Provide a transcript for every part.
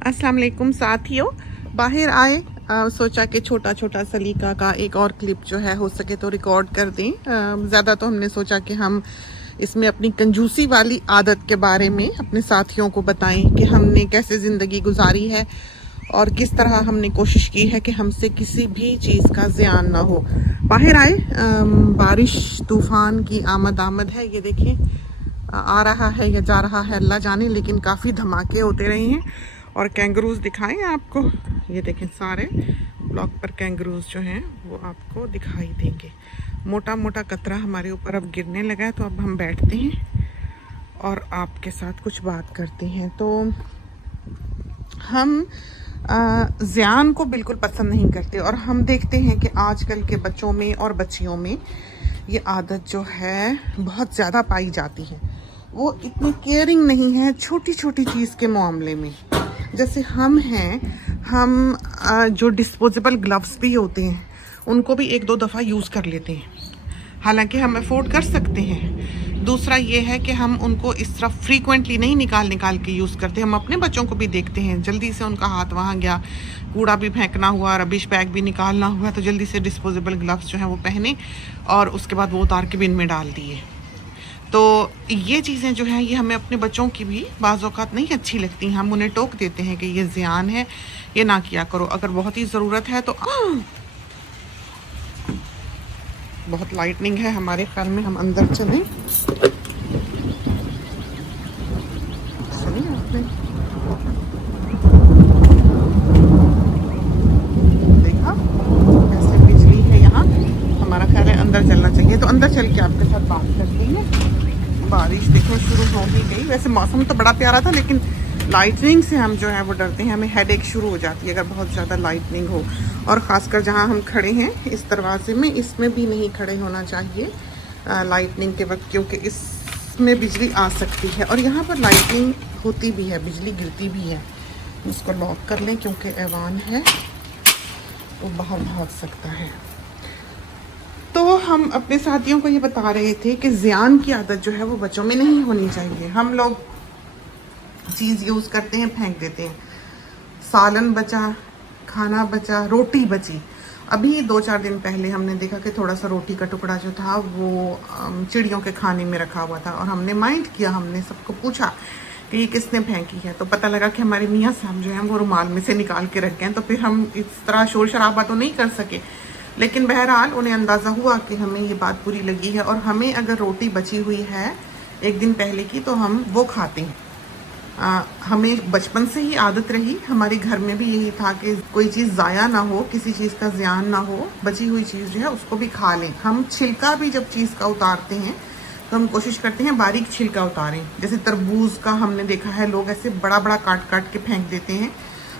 अस्सलाम वालेकुम साथियों, बाहर आए सोचा कि छोटा छोटा सलीका का एक और क्लिप जो है हो सके तो रिकॉर्ड कर दें। ज़्यादा तो हमने सोचा कि हम इसमें अपनी कंजूसी वाली आदत के बारे में अपने साथियों को बताएं कि हमने कैसे ज़िंदगी गुजारी है और किस तरह हमने कोशिश की है कि हमसे किसी भी चीज़ का ज़ियान ना हो। बाहर आए, बारिश तूफ़ान की आमद है। ये देखें, आ रहा है या जा रहा है अल्लाह जाने, लेकिन काफ़ी धमाके होते रहे हैं। और कैंगरूज दिखाएं आपको, ये देखें सारे ब्लॉक पर कैंगरूज जो हैं वो आपको दिखाई देंगे। मोटा मोटा कतरा हमारे ऊपर अब गिरने लगा है, तो अब हम बैठते हैं और आपके साथ कुछ बात करते हैं। तो हम ज़ियान को बिल्कुल पसंद नहीं करते और हम देखते हैं कि आजकल के बच्चों में और बच्चियों में ये आदत जो है बहुत ज़्यादा पाई जाती है। वो इतनी केयरिंग नहीं है छोटी छोटी चीज़ के मामले में। जैसे हम हैं, हम जो डिस्पोजेबल ग्लव्स भी होते हैं उनको भी एक दो दफ़ा यूज़ कर लेते हैं, हालांकि हम अफोर्ड कर सकते हैं। दूसरा ये है कि हम उनको इस तरह फ्रीक्वेंटली नहीं निकाल के यूज़ करते। हम अपने बच्चों को भी देखते हैं, जल्दी से उनका हाथ वहाँ गया, कूड़ा भी फेंकना हुआ, रबिश बैग भी निकालना हुआ, तो जल्दी से डिस्पोजेबल ग्लव्स जो हैं वो पहने और उसके बाद वो उतार के बिन में डाल दिए। तो ये चीज़ें जो हैं ये हमें अपने बच्चों की भी बाज़ औक़ात नहीं अच्छी लगती। हम उन्हें टोक देते हैं कि ये ज़ियान है, ये ना किया करो। अगर बहुत ही ज़रूरत है तो बहुत लाइटनिंग है हमारे ख्याल में, हम अंदर चलें। चलिए, आपने देखा कैसे बिजली है यहाँ। हमारा ख्याल है अंदर चलना चाहिए, तो अंदर चल के आपके साथ बात करते हैं। बारिश देखो शुरू हो ही गई। वैसे मौसम तो बड़ा प्यारा था, लेकिन लाइटनिंग से हम जो है वो डरते हैं, हमें हेडेक शुरू हो जाती है अगर बहुत ज़्यादा लाइटनिंग हो। और ख़ासकर जहाँ हम खड़े हैं इस दरवाजे में, इसमें भी नहीं खड़े होना चाहिए लाइटनिंग के वक्त, क्योंकि इसमें बिजली आ सकती है और यहाँ पर लाइटनिंग होती भी है, बिजली गिरती भी है। इसको लॉक कर लें क्योंकि ऐवान है, वो बाहर भाग सकता है। तो हम अपने साथियों को ये बता रहे थे कि ज़ियान की आदत जो है वो बच्चों में नहीं होनी चाहिए। हम लोग चीज़ यूज़ करते हैं, फेंक देते हैं। सालन बचा, खाना बचा, रोटी बची। अभी 2-4 दिन पहले हमने देखा कि थोड़ा सा रोटी का टुकड़ा जो था वो चिड़ियों के खाने में रखा हुआ था और हमने माइंड किया, हमने सबको पूछा कि ये किसने फेंकी है। तो पता लगा कि हमारे मियाँ साहब जो हैं वो रुमाल में से निकाल के रख गए हैं। तो फिर हम इस तरह शोर शराबा तो नहीं कर सके, लेकिन बहरहाल उन्हें अंदाज़ा हुआ कि हमें ये बात बुरी लगी है और हमें अगर रोटी बची हुई है एक दिन पहले की तो हम वो खाते हैं। हमें बचपन से ही आदत रही, हमारे घर में भी यही था कि कोई चीज़ ज़ाया ना हो, किसी चीज़ का ज़ियान ना हो, बची हुई चीज़ जो है उसको भी खा लें। हम छिलका भी जब चीज़ का उतारते हैं तो हम कोशिश करते हैं बारीक छिलका उतारें। जैसे तरबूज का हमने देखा है लोग ऐसे बड़ा बड़ा काट के फेंक देते हैं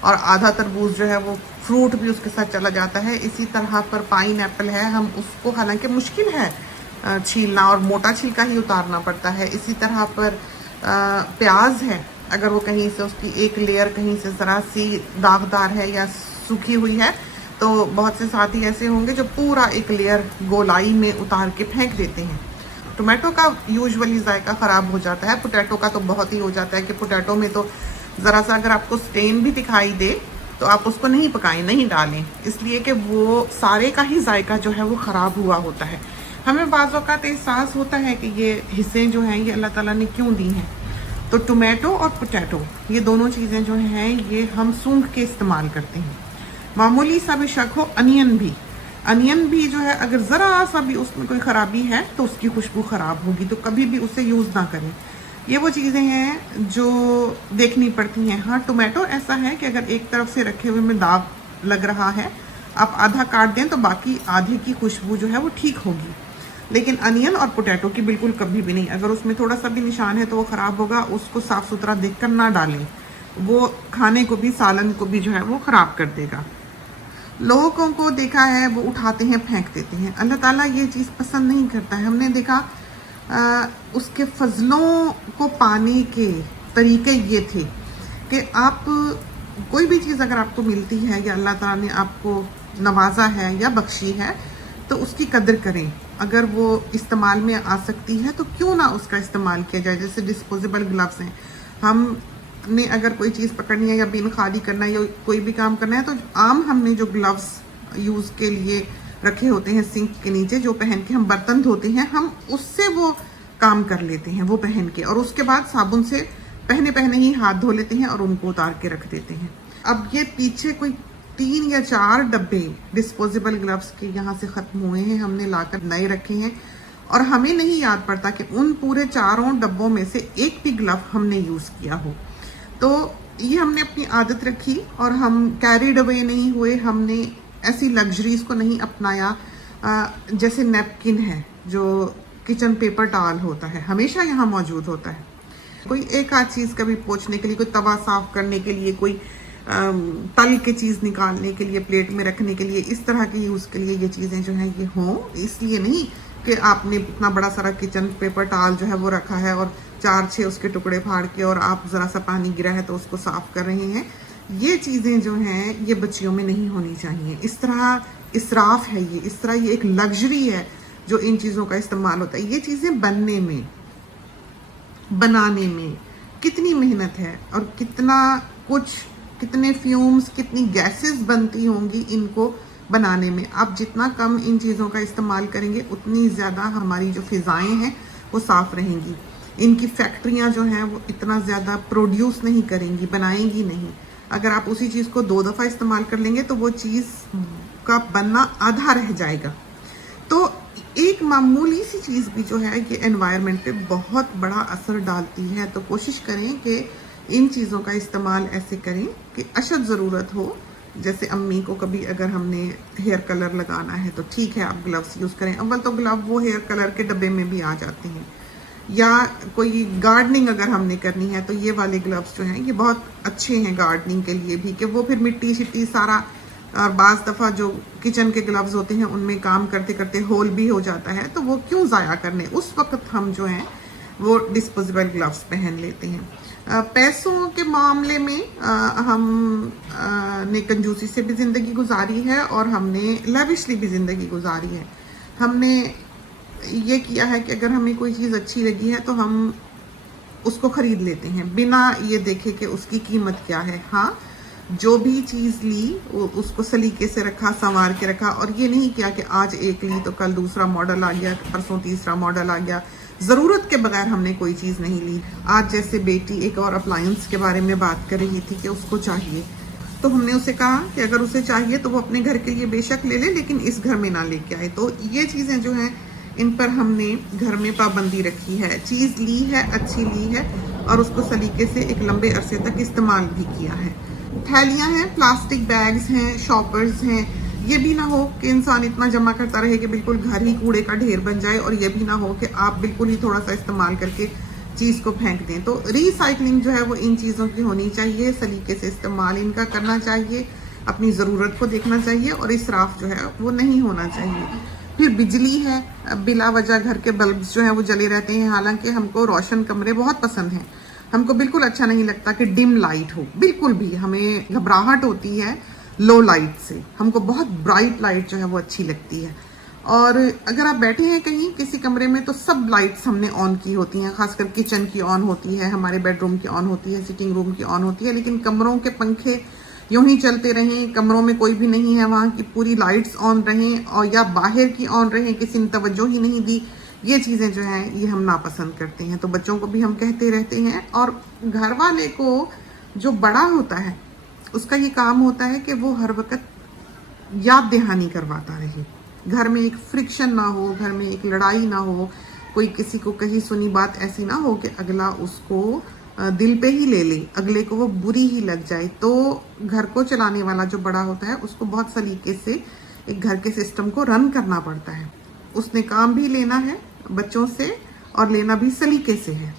और आधा तरबूज जो है वो फ्रूट भी उसके साथ चला जाता है। इसी तरह पर पाइन एप्पल है, हम उसको हालांकि मुश्किल है छीलना और मोटा छिलका ही उतारना पड़ता है। इसी तरह पर प्याज है, अगर वो कहीं से उसकी एक लेयर कहीं से ज़रा सी दागदार है या सूखी हुई है तो बहुत से साथी ऐसे होंगे जो पूरा एक लेयर गोलाई में उतार के फेंक देते हैं। टोमेटो का यूजुअली जायका ख़राब हो जाता है, पोटैटो का तो बहुत ही हो जाता है कि पोटैटो में तो ज़रा सा अगर आपको स्टेन भी दिखाई दे तो आप उसको नहीं पकाएं, नहीं डालें, इसलिए कि वो सारे का ही जायका जो है वो ख़राब हुआ होता है। हमें बाज़ औक़ात एहसास होता है कि ये हिस्से जो हैं ये अल्लाह ताला ने क्यों दी हैं। तो टोमेटो और पोटैटो ये दोनों चीज़ें जो हैं ये हम सूंघ के इस्तेमाल करते हैं। मामूली सा भी शक हो, अनियन भी जो है अगर ज़रा सा भी उसमें कोई ख़राबी है तो उसकी खुशबू ख़राब होगी, तो कभी भी उसे यूज़ ना करें। ये वो चीज़ें हैं जो देखनी पड़ती हैं। हाँ, टोमेटो ऐसा है कि अगर एक तरफ से रखे हुए में दाग लग रहा है, आप आधा काट दें तो बाकी आधे की खुशबू जो है वो ठीक होगी। लेकिन अनियन और पोटैटो की बिल्कुल कभी भी नहीं। अगर उसमें थोड़ा सा भी निशान है तो वो ख़राब होगा, उसको साफ़ सुथरा देखकर ना डालें, वो खाने को भी, सालन को भी जो है वो ख़राब कर देगा। लोगों को देखा है वो उठाते हैं फेंक देते हैं, अल्लाह ताला ये चीज़ पसंद नहीं करता है। हमने देखा उसके फजलों को पाने के तरीके ये थे कि आप कोई भी चीज़ अगर आपको मिलती है या अल्लाह ताला ने आपको नवाजा है या बख्शी है तो उसकी कदर करें। अगर वो इस्तेमाल में आ सकती है तो क्यों ना उसका इस्तेमाल किया जाए। जैसे डिस्पोजेबल ग्लव्स हैं, हम ने अगर कोई चीज़ पकड़नी है या बिन खाली करना है या कोई भी काम करना है, तो आम हमने जो ग्लव्स यूज़ के लिए रखे होते हैं सिंक के नीचे, जो पहन के हम बर्तन धोते हैं, हम उससे वो काम कर लेते हैं, वो पहन के, और उसके बाद साबुन से पहने पहने ही हाथ धो लेते हैं और उनको उतार के रख देते हैं। अब ये पीछे कोई 3 या 4 डब्बे डिस्पोजेबल ग्लव्स के यहाँ से ख़त्म हुए हैं, हमने लाकर नए रखे हैं और हमें नहीं याद पड़ता कि उन पूरे 4 डब्बों में से एक भी ग्लव हमने यूज़ किया हो। तो ये हमने अपनी आदत रखी और हम कैरिड अवे नहीं हुए, हमने ऐसी लग्जरीज को नहीं अपनाया। जैसे नैपकिन है, जो किचन पेपर टॉवल होता है, हमेशा यहाँ मौजूद होता है। कोई एक आध चीज़ कभी पोंछने के लिए, कोई तवा साफ करने के लिए, कोई तल के चीज़ निकालने के लिए, प्लेट में रखने के लिए, इस तरह के यूज़ के लिए ये चीज़ें जो हैं ये हों। इसलिए नहीं कि आपने इतना बड़ा सारा किचन पेपर टॉवल जो है वो रखा है और 4-6 उसके टुकड़े फाड़ के और आप ज़रा सा पानी गिरा है तो उसको साफ कर रहे हैं। ये चीज़ें जो हैं ये बच्चियों में नहीं होनी चाहिए। इस तरह इसराफ है ये, इस तरह ये एक लग्जरी है जो इन चीज़ों का इस्तेमाल होता है। ये चीज़ें बनने में, बनाने में कितनी मेहनत है और कितना कुछ, कितने फ्यूम्स, कितनी गैसेस बनती होंगी इनको बनाने में। आप जितना कम इन चीज़ों का इस्तेमाल करेंगे उतनी ज़्यादा हमारी जो फ़िज़ाएँ हैं वो साफ़ रहेंगी। इनकी फैक्ट्रियाँ जो हैं वो इतना ज़्यादा प्रोड्यूस नहीं करेंगी, बनाएंगी नहीं। अगर आप उसी चीज़ को 2 दफ़ा इस्तेमाल कर लेंगे तो वो चीज़ का बनना आधा रह जाएगा। तो एक मामूली सी चीज़ भी जो है ये एनवायरनमेंट पे बहुत बड़ा असर डालती है। तो कोशिश करें कि इन चीज़ों का इस्तेमाल ऐसे करें कि अशद ज़रूरत हो। जैसे अम्मी को कभी अगर हमने हेयर कलर लगाना है तो ठीक है, आप ग्लव्स यूज़ करें। अव्वल तो ग्लव वो हेयर कलर के डब्बे में भी आ जाते हैं। या कोई गार्डनिंग अगर हमने करनी है तो ये वाले ग्लव्स जो हैं ये बहुत अच्छे हैं गार्डनिंग के लिए भी, कि वो फिर मिट्टी शिट्टी सारा, और बाज़ दफ़ा जो किचन के ग्लव्स होते हैं उनमें काम करते करते होल भी हो जाता है, तो वो क्यों ज़ाया करने। उस वक्त हम जो हैं वो डिस्पोजेबल ग्लव्स पहन लेते हैं। पैसों के मामले में हम ने कंजूसी से भी ज़िंदगी गुजारी है और हमने लविशली भी ज़िंदगी गुजारी है। हमने ये किया है कि अगर हमें कोई चीज़ अच्छी लगी है तो हम उसको ख़रीद लेते हैं बिना ये देखे कि उसकी कीमत क्या है। हाँ, जो भी चीज़ ली उसको सलीके से रखा, संवार के रखा, और ये नहीं किया कि आज एक ली तो कल दूसरा मॉडल आ गया, परसों तीसरा मॉडल आ गया। ज़रूरत के बगैर हमने कोई चीज़ नहीं ली। आज जैसे बेटी एक और अप्लायंस के बारे में बात कर रही थी कि उसको चाहिए, तो हमने उसे कहा कि अगर उसे चाहिए तो वो अपने घर के लिए बेशक ले ले, लेकिन इस घर में ना लेके आए। तो ये चीज़ें जो हैं इन पर हमने घर में पाबंदी रखी है। चीज़ ली है, अच्छी ली है और उसको सलीके से एक लंबे अरसे तक इस्तेमाल भी किया है। थैलियाँ हैं, प्लास्टिक बैग्स हैं, शॉपर्स हैं, ये भी ना हो कि इंसान इतना जमा करता रहे कि बिल्कुल घर ही कूड़े का ढेर बन जाए, और ये भी ना हो कि आप बिल्कुल ही थोड़ा सा इस्तेमाल करके चीज़ को फेंक दें। तो रिसाइकलिंग जो है वो इन चीज़ों की होनी चाहिए, सलीके से इस्तेमाल इनका करना चाहिए, अपनी ज़रूरत को देखना चाहिए और इसराफ जो है वो नहीं होना चाहिए। फिर बिजली है, बिला वजह घर के बल्ब्स जो हैं वो जले रहते हैं। हालांकि हमको रोशन कमरे बहुत पसंद हैं, हमको बिल्कुल अच्छा नहीं लगता कि डिम लाइट हो, बिल्कुल भी। हमें घबराहट होती है लो लाइट से, हमको बहुत ब्राइट लाइट जो है वो अच्छी लगती है। और अगर आप बैठे हैं कहीं किसी कमरे में तो सब लाइट्स हमने ऑन की होती हैं, खासकर किचन की ऑन होती है, हमारे बेडरूम की ऑन होती है, सिटिंग रूम की ऑन होती है। लेकिन कमरों के पंखे यूं ही चलते रहें, कमरों में कोई भी नहीं है वहाँ की पूरी लाइट्स ऑन रहें, और या बाहर की ऑन रहें, किसी ने तवज्जो ही नहीं दी, ये चीज़ें जो हैं ये हम नापसंद करते हैं। तो बच्चों को भी हम कहते रहते हैं, और घर वाले को जो बड़ा होता है उसका ये काम होता है कि वो हर वक्त याद दहानी करवाता रहे, घर में एक फ्रिक्शन ना हो, घर में एक लड़ाई ना हो, कोई किसी को कही सुनी बात ऐसी ना हो कि अगला उसको दिल पे ही ले ले, अगले को वो बुरी ही लग जाए। तो घर को चलाने वाला जो बड़ा होता है उसको बहुत सलीके से एक घर के सिस्टम को रन करना पड़ता है। उसने काम भी लेना है बच्चों से और लेना भी सलीके से है।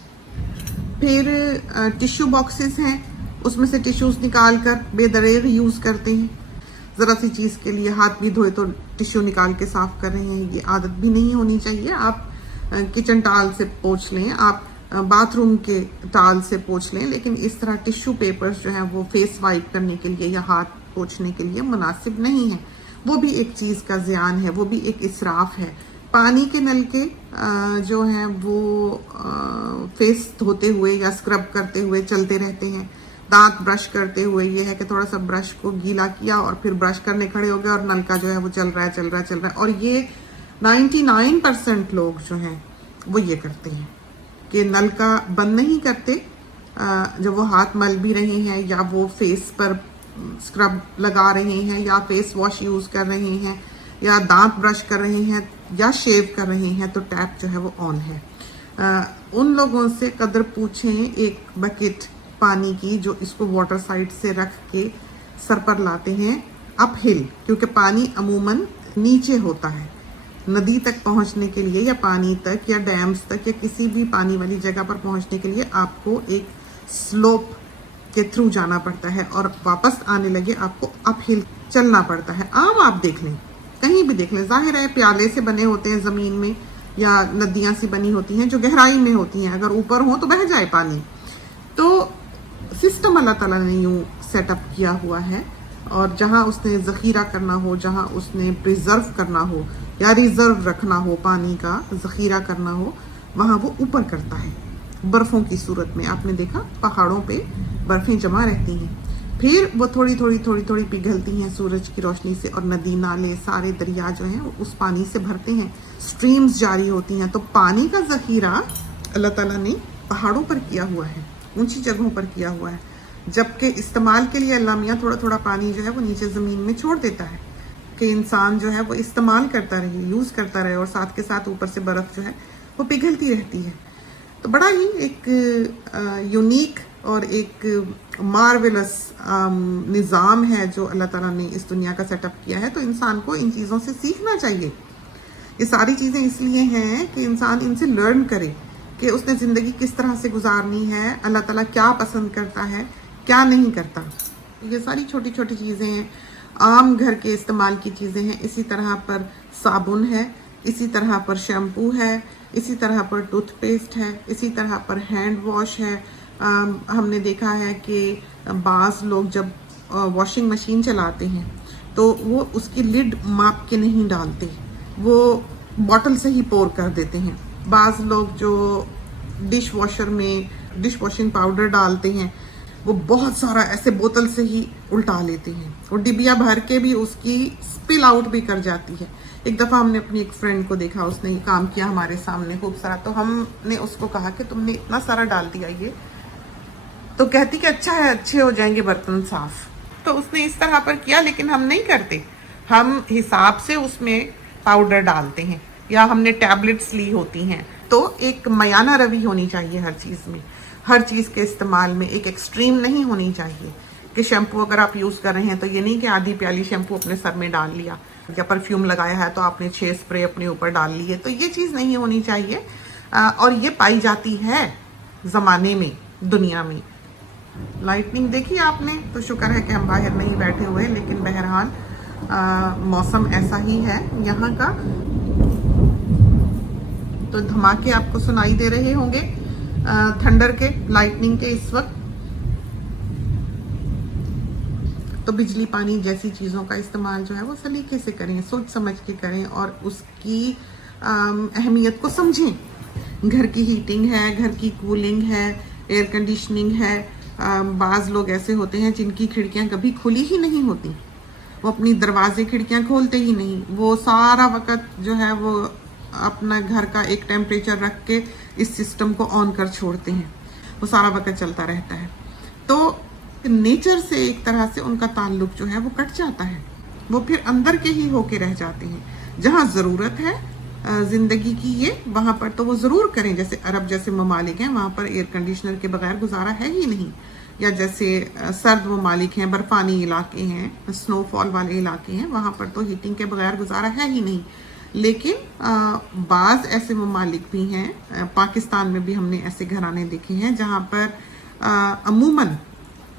फिर टिश्यू बॉक्सेस हैं, उसमें से टिश्यूज़ निकाल कर बेदरेर यूज़ करते हैं। ज़रा सी चीज़ के लिए हाथ भी धोए तो टिश्यू निकाल के साफ़ कर रहे हैं, ये आदत भी नहीं होनी चाहिए। आप किचन टॉवल से पोंछ लें, आप बाथरूम के टॉवल से पोंछ लें, लेकिन इस तरह टिश्यू पेपर्स जो हैं वो फेस वाइप करने के लिए या हाथ पोंछने के लिए मुनासिब नहीं है। वो भी एक चीज़ का ज़ियान है, वो भी एक इसराफ है। पानी के नल के जो हैं वो फेस धोते हुए या स्क्रब करते हुए चलते रहते हैं। दांत ब्रश करते हुए ये है कि थोड़ा सा ब्रश को गीला किया और फिर ब्रश करने खड़े हो गए और नल का जो है वो चल रहा है। और ये 99% लोग जो हैं वो ये करते हैं कि नल का बंद नहीं करते जब वो हाथ मल भी रहे हैं या वो फेस पर स्क्रब लगा रहे हैं या फेस वॉश यूज़ कर रहे हैं या दांत ब्रश कर रहे हैं या शेव कर रहे हैं, तो टैप जो है वो ऑन है। उन लोगों से कदर पूछें एक बकेट पानी की जो इसको वाटर साइड से रख के सर पर लाते हैं अप हिल, क्योंकि पानी अमूमन नीचे होता है। नदी तक पहुंचने के लिए या पानी तक या डैम्स तक या किसी भी पानी वाली जगह पर पहुंचने के लिए आपको एक स्लोप के थ्रू जाना पड़ता है और वापस आने लगे आपको अप हिल चलना पड़ता है। आम आप देख लें, कहीं भी देख लें, जाहिर है प्याले से बने होते हैं ज़मीन में या नदियाँ सी बनी होती हैं जो गहराई में होती हैं, अगर ऊपर हो तो बह जाए पानी। तो सिस्टम अल्लाह ताला ने यूँ सेटअप किया हुआ है और जहाँ उसने ज़ख़ीरा करना हो, जहाँ उसने प्रिजर्व करना हो या रिजर्व रखना हो, पानी का ज़ख़ीरा करना हो, वहाँ वो ऊपर करता है। बर्फ़ों की सूरत में आपने देखा पहाड़ों पे बर्फ़ें जमा रहती हैं, फिर वो थोड़ी थोड़ी पिघलती हैं सूरज की रोशनी से और नदी नाले सारे दरिया जो हैं वो उस पानी से भरते हैं, स्ट्रीम्स जारी होती हैं। तो पानी का ज़ख़ीरा अल्लाह ताला ने पहाड़ों पर किया हुआ है, ऊंची जगहों पर किया हुआ है, जबकि इस्तेमाल के लिए अल्लाह मियाँ थोड़ा थोड़ा पानी जो है वो नीचे ज़मीन में छोड़ देता है कि इंसान जो है वो इस्तेमाल करता रहे, यूज़ करता रहे और साथ के साथ ऊपर से बर्फ़ जो है वो पिघलती रहती है। तो बड़ा ही एक यूनिक और एक मार्वेलस निज़ाम है जो अल्लाह ताला ने इस दुनिया का सेटअप किया है। तो इंसान को इन चीज़ों से सीखना चाहिए। ये सारी चीज़ें इसलिए हैं कि इंसान इनसे लर्न करे कि उसने ज़िंदगी किस तरह से गुजारनी है, अल्लाह ताला क्या पसंद करता है, क्या नहीं करता। ये सारी छोटी छोटी चीज़ें हैं, आम घर के इस्तेमाल की चीज़ें हैं। इसी तरह पर साबुन है, इसी तरह पर शैम्पू है, इसी तरह पर टूथपेस्ट है, इसी तरह पर हैंड वॉश है। हमने देखा है कि बाज़ लोग जब वॉशिंग मशीन चलाते हैं तो वो उसकी लिड माप के नहीं डालते, वो बॉटल से ही पोर कर देते हैं। बाज़ लोग जो डिश वॉशर में डिश वॉशिंग पाउडर डालते हैं वो बहुत सारा ऐसे बोतल से ही उल्टा लेते हैं और डिबिया भर के भी उसकी स्पिल आउट भी कर जाती है। एक दफ़ा हमने अपनी एक फ्रेंड को देखा, उसने ये काम किया हमारे सामने खूब सारा, तो हमने उसको कहा कि तुमने इतना सारा डाल दिया ये, तो कहती कि अच्छा है, अच्छे हो जाएंगे बर्तन साफ। तो उसने इस तरह पर किया, लेकिन हम नहीं करते, हम हिसाब से उसमें पाउडर डालते हैं या हमने टैबलेट्स ली होती हैं। तो एक मयाना रवि होनी चाहिए हर चीज़ में, हर चीज़ के इस्तेमाल में एक एक्सट्रीम नहीं होनी चाहिए कि शैम्पू अगर आप यूज़ कर रहे हैं तो ये नहीं कि आधी प्याली शैम्पू अपने सर में डाल लिया या परफ्यूम लगाया है तो आपने 6 स्प्रे अपने ऊपर डाल लिए, तो ये चीज़ नहीं होनी चाहिए। और ये पाई जाती है ज़माने में, दुनिया में। लाइटनिंग देखी आपने, तो शुक्र है कि हम बाहर नहीं बैठे हुए, लेकिन बहरहाल मौसम ऐसा ही है यहाँ का। तो धमाके आपको सुनाई दे रहे होंगे थंडर के, लाइटनिंग के इस वक्त। तो बिजली पानी जैसी चीज़ों का इस्तेमाल जो है वो सलीके से करें, सोच समझ के करें और उसकी अहमियत को समझें। घर की हीटिंग है, घर की कूलिंग है, एयर कंडीशनिंग है। बाज़ लोग ऐसे होते हैं जिनकी खिड़कियां कभी खुली ही नहीं होती, वो अपनी दरवाजे खिड़कियां खोलते ही नहीं, वो सारा वक्त जो है वो अपना घर का एक टेम्परेचर रख के इस सिस्टम को ऑन कर छोड़ते हैं, वो सारा वक्त चलता रहता है। तो नेचर से एक तरह से उनका ताल्लुक जो है वो कट जाता है, वो फिर अंदर के ही होके रह जाते हैं। जहाँ ज़रूरत है ज़िंदगी की ये, वहाँ पर तो वो ज़रूर करें। जैसे अरब जैसे ममालिक हैं, वहाँ पर एयर कंडीशनर के बगैर गुजारा है ही नहीं, या जैसे सर्द ममालिक हैं, बर्फ़ानी इलाके हैं, स्नोफॉल वाले इलाके हैं, वहाँ पर तो हीटिंग के बगैर गुजारा है ही नहीं। लेकिन बाज़ ऐसे ममालिक भी हैं, पाकिस्तान में भी हमने ऐसे घराने देखे हैं जहाँ पर अमूमन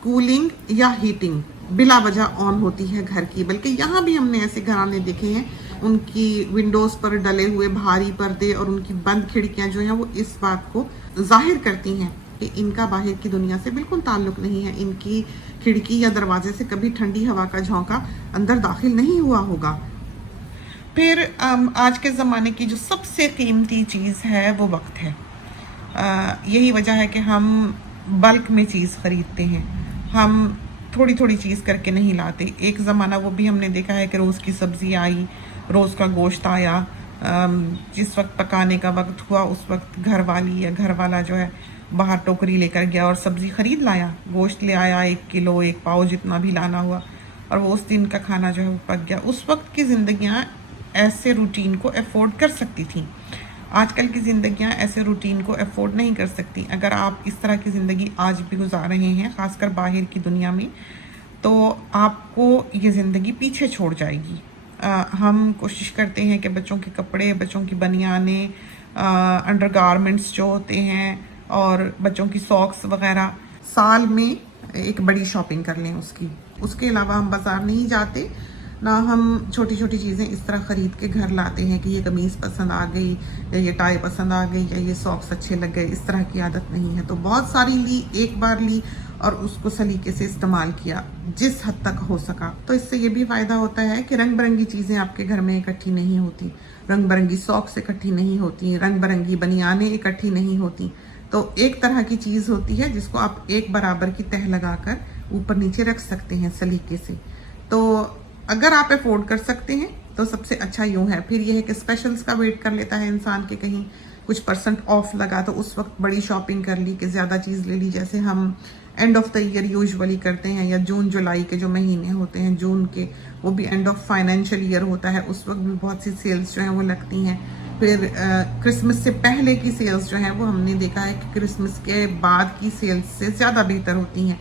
कूलिंग या हीटिंग बिला वजह ऑन होती है घर की। बल्कि यहाँ भी हमने ऐसे घराने देखे हैं, उनकी विंडोज़ पर डले हुए भारी पर्दे और उनकी बंद खिड़कियाँ जो हैं वो इस बात को जाहिर करती हैं कि इनका बाहर की दुनिया से बिल्कुल ताल्लुक़ नहीं है, इनकी खिड़की या दरवाजे से कभी ठंडी हवा का झोंका अंदर दाखिल नहीं हुआ होगा। फिर आज के ज़माने की जो सबसे कीमती चीज़ है वो वक्त है। यही वजह है कि हम बल्क में चीज़ ख़रीदते हैं, हम थोड़ी थोड़ी चीज़ करके नहीं लाते। एक ज़माना वो भी हमने देखा है कि रोज़ की सब्ज़ी आई, रोज़ का गोश्त आया। जिस वक्त पकाने का वक्त हुआ उस वक्त घर वाली या घर वाला जो है बाहर टोकरी लेकर गया और सब्ज़ी ख़रीद लाया, गोश्त ले आया 1 किलो 1 पाव जितना भी लाना हुआ, और वो उस दिन का खाना जो है वो पक गया। उस वक्त की ज़िंदगियाँ ऐसे रूटीन को अफोर्ड कर सकती थी। आजकल की ज़िंदगियाँ ऐसे रूटीन को अफोर्ड नहीं कर सकती। अगर आप इस तरह की ज़िंदगी आज भी गुजार रहे हैं, ख़ासकर बाहर की दुनिया में, तो आपको ये ज़िंदगी पीछे छोड़ जाएगी। हम कोशिश करते हैं कि बच्चों के कपड़े, बच्चों की बनियानें, अंडरगारमेंट्स जो होते हैं और बच्चों की सॉक्स वगैरह साल में एक बड़ी शॉपिंग कर लें उसके अलावा हम बाज़ार नहीं जाते ना। हम छोटी छोटी चीज़ें इस तरह ख़रीद के घर लाते हैं कि ये कमीज़ पसंद आ गई या ये टाई पसंद आ गई या ये सॉक्स अच्छे लग गए, इस तरह की आदत नहीं है। तो बहुत सारी ली, एक बार ली और उसको सलीके से इस्तेमाल किया जिस हद तक हो सका। तो इससे ये भी फ़ायदा होता है कि रंग बिरंगी चीज़ें आपके घर में इकट्ठी नहीं होती, रंग बिरंगी सॉक्स इकट्ठी नहीं होती, रंग बिरंगी बनियानें इकट्ठी नहीं होती। तो एक तरह की चीज़ होती है जिसको आप एक बराबर की तह लगाकर ऊपर नीचे रख सकते हैं सलीके से। तो अगर आप अफोर्ड कर सकते हैं तो सबसे अच्छा यूँ है। फिर यह है कि स्पेशल्स का वेट कर लेता है इंसान के कहीं कुछ % ऑफ लगा तो उस वक्त बड़ी शॉपिंग कर ली कि ज़्यादा चीज़ ले ली, जैसे हम end of the year usually करते हैं, या जून जुलाई के जो महीने होते हैं जून के, वो भी एंड ऑफ फाइनेंशियल ईयर होता है, उस वक्त भी बहुत सी सेल्स जो हैं वो लगती हैं। फिर क्रिसमस से पहले की सेल्स जो हैं वो हमने देखा है कि क्रिसमस के बाद की सेल्स से ज़्यादा बेहतर होती हैं।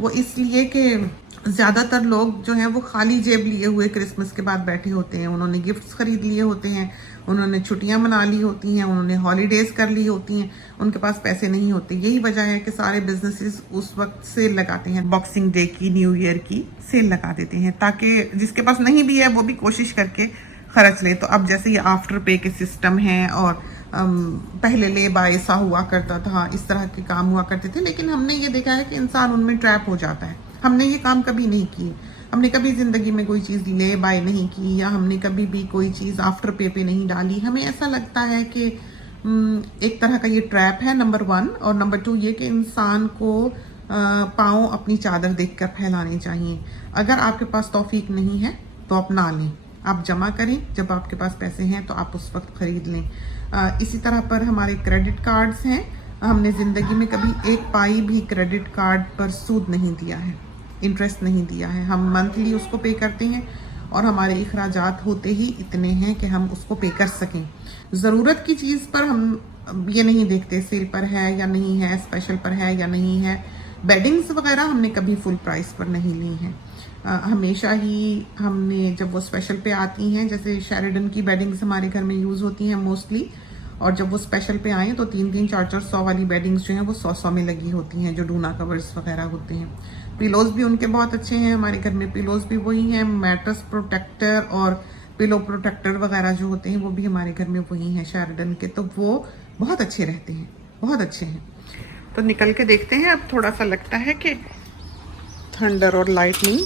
वो इसलिए कि ज़्यादातर लोग जो हैं वो खाली जेब लिए हुए क्रिसमस के बाद बैठे होते हैं। उन्होंने गिफ्ट्स खरीद लिए होते हैं, उन्होंने छुट्टियां मना ली होती हैं, उन्होंने हॉलीडेज़ कर ली होती हैं, उनके पास पैसे नहीं होते। यही वजह है कि सारे बिजनेसेस उस वक्त सेल लगाते हैं, बॉक्सिंग डे की, न्यू ईयर की सेल लगा देते हैं, ताकि जिसके पास नहीं भी है वो भी कोशिश करके खर्च ले। तो अब जैसे ये आफ्टर पे के सिस्टम हैं और पहले ले बाय सा हुआ करता था, इस तरह के काम हुआ करते थे, लेकिन हमने ये देखा है कि इंसान उनमें ट्रैप हो जाता है। हमने ये काम कभी नहीं किए, हमने कभी ज़िंदगी में कोई चीज़ ले बाय नहीं की, या हमने कभी भी कोई चीज़ आफ्टर पे नहीं डाली। हमें ऐसा लगता है कि एक तरह का ये ट्रैप है, नंबर 1। और नंबर 2 ये कि इंसान को पाँव अपनी चादर देखकर फैलाने चाहिए। अगर आपके पास तौफीक नहीं है तो आप ना लें, आप जमा करें, जब आपके पास पैसे हैं तो आप उस वक्त ख़रीद लें। इसी तरह पर हमारे क्रेडिट कार्ड्स हैं, हमने ज़िंदगी में कभी एक पाई भी क्रेडिट कार्ड पर सूद नहीं दिया है, इंटरेस्ट नहीं दिया है। हम मंथली उसको पे करते हैं और हमारे अखराजात होते ही इतने हैं कि हम उसको पे कर सकें। ज़रूरत की चीज़ पर हम ये नहीं देखते सेल पर है या नहीं है, स्पेशल पर है या नहीं है। बेडिंग्स वगैरह हमने कभी फुल प्राइस पर नहीं ली हैं। हमेशा ही हमने जब वो स्पेशल पे आती हैं, जैसे शेरिडन की बेडिंग्स हमारे घर में यूज़ होती हैं मोस्टली, और जब वो स्पेशल पे आए तो 3-3, 4-4 100 वाली बेडिंग्स जो हैं वो 100-100 में लगी होती हैं, जो डूना कवर्स वगैरह होते हैं। पिलोज़ भी उनके बहुत अच्छे हैं, हमारे घर में पिलोज़ भी वही हैं, मैट्रेस प्रोटेक्टर और पिलो प्रोटेक्टर वगैरह जो होते हैं वो भी हमारे घर में वही हैं शेरिडन के, तो वो बहुत अच्छे रहते हैं, बहुत अच्छे हैं। तो निकल के देखते हैं। अब थोड़ा सा लगता है कि थंडर और लाइटनिंग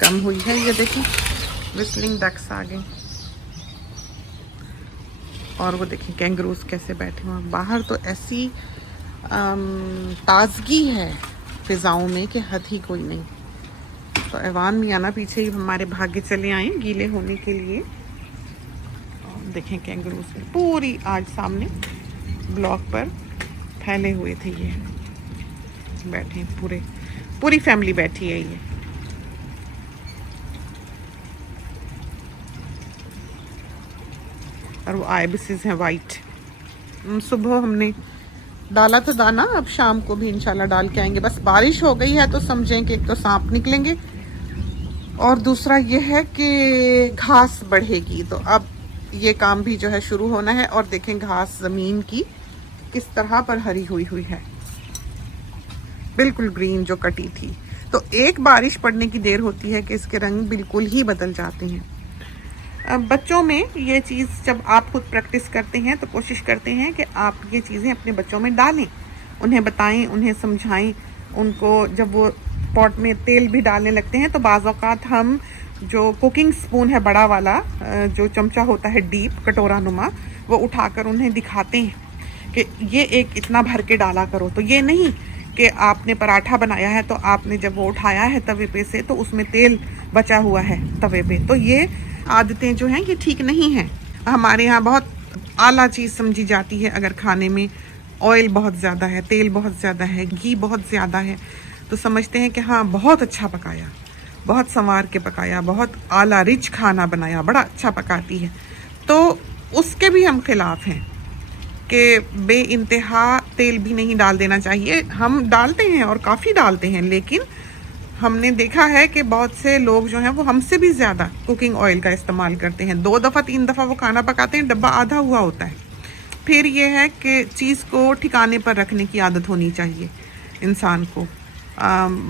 कम हुई है। ये देखिए विस्लिंग डक्स आ गई, और वो देखिए कैंगरूज कैसे बैठे हुए बाहर। तो ऐसी ताजगी है फिजाओं में कि हद ही कोई नहीं। तो ऐवान मियाना पीछे ही हमारे भागे चले आए गीले होने के लिए। और देखें कैंगरूज पूरी आज सामने ब्लॉक पर फैले हुए थे, ये बैठे पूरी फैमिली बैठी है ये। और वो आइबिसेस हैं वाइट। सुबह हमने डाला था दाना, अब शाम को भी इंशाल्लाह डाल के आएंगे। बस बारिश हो गई है तो समझें कि एक तो सांप निकलेंगे और दूसरा ये है कि घास बढ़ेगी। तो अब ये काम भी जो है शुरू होना है। और देखें घास ज़मीन की किस तरह पर हरी हुई है, बिल्कुल ग्रीन जो कटी थी। तो एक बारिश पड़ने की देर होती है कि इसके रंग बिल्कुल ही बदल जाते हैं। बच्चों में ये चीज़ जब आप खुद प्रैक्टिस करते हैं तो कोशिश करते हैं कि आप ये चीज़ें अपने बच्चों में डालें, उन्हें बताएं, उन्हें समझाएं। उनको जब वो पॉट में तेल भी डालने लगते हैं तो बाज़ औक़ात हम जो कुकिंग स्पून है बड़ा वाला, जो चमचा होता है डीप कटोरा नुमा, वो उठाकर उन्हें दिखाते हैं कि ये एक इतना भर के डाला करो। तो ये नहीं कि आपने पराठा बनाया है तो आपने जब वो उठाया है तवे पे से तो उसमें तेल बचा हुआ है तवे पे, तो ये आदतें जो हैं ये ठीक नहीं हैं। हमारे यहाँ बहुत आला चीज़ समझी जाती है अगर खाने में ऑयल बहुत ज़्यादा है, तेल बहुत ज़्यादा है, घी बहुत ज़्यादा है, तो समझते हैं कि हाँ बहुत अच्छा पकाया, बहुत संवार के पकाया, बहुत आला रिच खाना बनाया, बड़ा अच्छा पकाती है। तो उसके भी हम खिलाफ हैं कि बे इंतहा तेल भी नहीं डाल देना चाहिए। हम डालते हैं और काफ़ी डालते हैं, लेकिन हमने देखा है कि बहुत से लोग जो हैं वो हमसे भी ज़्यादा कुकिंग ऑयल का इस्तेमाल करते हैं। 2 दफ़ा 3 दफ़ा वो खाना पकाते हैं, डब्बा आधा हुआ होता है। फिर ये है कि चीज़ को ठिकाने पर रखने की आदत होनी चाहिए इंसान को।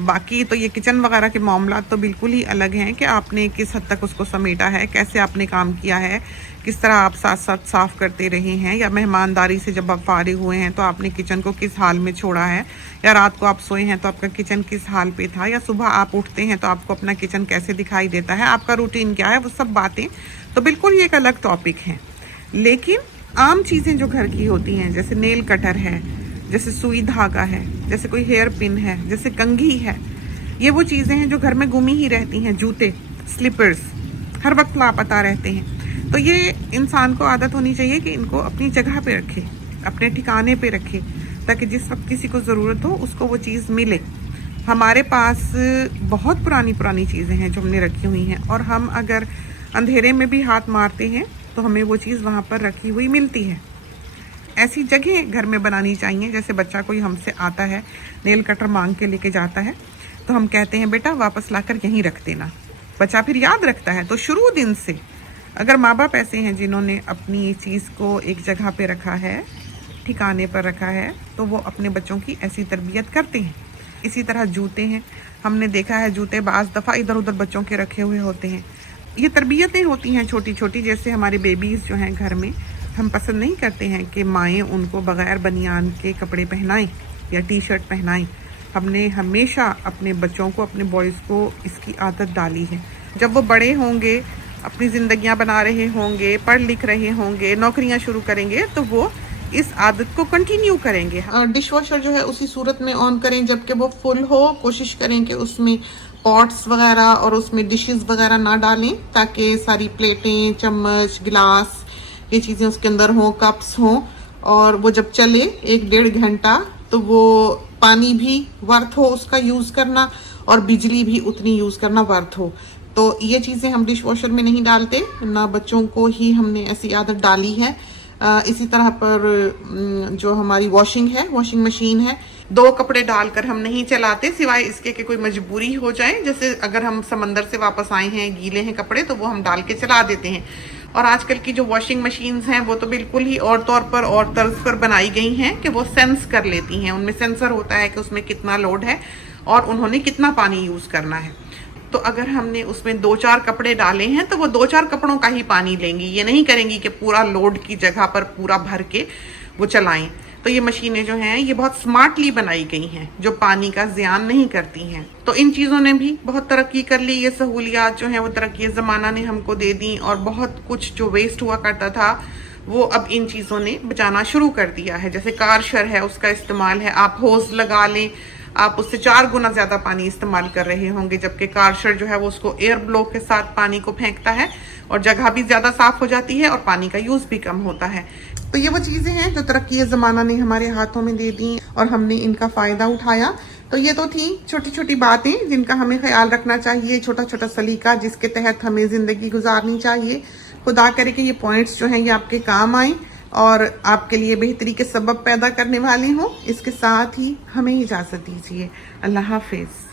बाकी तो ये किचन वगैरह के मामला तो बिल्कुल ही अलग हैं कि आपने किस हद तक उसको समेटा है, कैसे आपने काम किया है, किस तरह आप साथ साथ साफ़ करते रहे हैं, या मेहमानदारी से जब आप फारिग हुए हैं तो आपने किचन को किस हाल में छोड़ा है, या रात को आप सोए हैं तो आपका किचन किस हाल पे था, या सुबह आप उठते हैं तो आपको अपना किचन कैसे दिखाई देता है, आपका रूटीन क्या है, वो सब बातें तो बिल्कुल ही एक अलग टॉपिक हैं। लेकिन आम चीज़ें जो घर की होती हैं, जैसे नेल कटर है, जैसे सुई धागा है, जैसे कोई हेयर पिन है, जैसे कंघी है, ये वो चीज़ें हैं जो घर में गुमी ही रहती हैं। जूते, स्लीपर्स हर वक्त लापता रहते हैं। तो ये इंसान को आदत होनी चाहिए कि इनको अपनी जगह पे रखे, अपने ठिकाने पे रखे, ताकि जिस वक्त किसी को ज़रूरत हो उसको वो चीज़ मिले। हमारे पास बहुत पुरानी पुरानी चीज़ें हैं जो हमने रखी हुई हैं, और हम अगर अंधेरे में भी हाथ मारते हैं तो हमें वो चीज़ वहाँ पर रखी हुई मिलती है। ऐसी जगह घर में बनानी चाहिए। जैसे बच्चा कोई हमसे आता है, नेल कटर मांग के लेके जाता है, तो हम कहते हैं बेटा वापस लाकर यहीं रख देना। बच्चा फिर याद रखता है। तो शुरू दिन से अगर माँ बाप ऐसे हैं जिन्होंने अपनी चीज़ को एक जगह पे रखा है, ठिकाने पर रखा है, तो वो अपने बच्चों की ऐसी तरबियत करते हैं। इसी तरह जूते हैं, हमने देखा है जूते बाज़ दफ़ा इधर उधर बच्चों के रखे हुए होते हैं। ये तरबियतें होती हैं छोटी छोटी। जैसे हमारे बेबीज़ जो हैं घर में, हम पसंद नहीं करते हैं कि माएँ उनको बग़ैर बनियान के कपड़े पहनाएं या टी शर्ट पहनाएं। हमने हमेशा अपने बच्चों को, अपने बॉयज़ को इसकी आदत डाली है। जब वो बड़े होंगे, अपनी ज़िंदगियां बना रहे होंगे, पढ़ लिख रहे होंगे, नौकरियां शुरू करेंगे, तो वो इस आदत को कंटिन्यू करेंगे। डिश वॉशर जो है उसी सूरत में ऑन करें जबकि वो फुल हो। कोशिश करें कि उसमें पॉट्स वगैरह और उसमें डिशेस वगैरह ना डालें, ताकि सारी प्लेटें, चम्मच, गिलास, ये चीज़ें उसके अंदर हों, कप्स हों। और वो जब चले 1-1.5 घंटा, तो वो पानी भी वर्थ हो उसका यूज़ करना, और बिजली भी उतनी यूज़ करना वर्थ हो। तो ये चीज़ें हम डिश वॉशर में नहीं डालते, ना बच्चों को ही हमने ऐसी आदत डाली है। इसी तरह पर जो हमारी वॉशिंग मशीन है, 2 कपड़े डालकर हम नहीं चलाते, सिवाय इसके कि कोई मजबूरी हो जाए। जैसे अगर हम समंदर से वापस आए हैं, गीले हैं कपड़े, तो वो हम डाल के चला देते हैं। और आजकल की जो वॉशिंग मशीन्स हैं वो तो बिल्कुल ही और तौर पर और तर्ज पर बनाई गई हैं कि वो सेंस कर लेती हैं। उनमें सेंसर होता है कि उसमें कितना लोड है और उन्होंने कितना पानी यूज़ करना है। तो अगर हमने उसमें 2-4 कपड़े डाले हैं तो वो 2-4 कपड़ों का ही पानी लेंगी। ये नहीं करेंगी कि पूरा लोड की जगह पर पूरा भर के वो चलाएं। तो ये मशीनें जो हैं ये बहुत स्मार्टली बनाई गई हैं, जो पानी का ज़ियान नहीं करती हैं। तो इन चीज़ों ने भी बहुत तरक्की कर ली। ये सहूलियात जो हैं वो तरक्की ज़माना ने हमको दे दी, और बहुत कुछ जो वेस्ट हुआ करता था वो अब इन चीज़ों ने बचाना शुरू कर दिया है। जैसे कारशर है, उसका इस्तेमाल है, आप होज़ लगा लें, आप उससे 4 गुना ज़्यादा पानी इस्तेमाल कर रहे होंगे, जबकि कारशर जो है वो उसको एयर ब्लो के साथ पानी को फेंकता है और जगह भी ज़्यादा साफ़ हो जाती है और पानी का यूज़ भी कम होता है। तो ये वो चीज़ें हैं जो तरक्की ज़माना ने हमारे हाथों में दे दी और हमने इनका फ़ायदा उठाया। तो ये तो थी छोटी छोटी बातें जिनका हमें ख्याल रखना चाहिए, छोटा छोटा सलीका जिसके तहत हमें ज़िंदगी गुजारनी चाहिए। खुदा करे कि ये पॉइंट्स जो हैं ये आपके काम आएँ और आपके लिए बेहतरी के सबब पैदा करने वाले हों। इसके साथ ही हमें इजाज़त दीजिए। अल्लाह हाफिज़।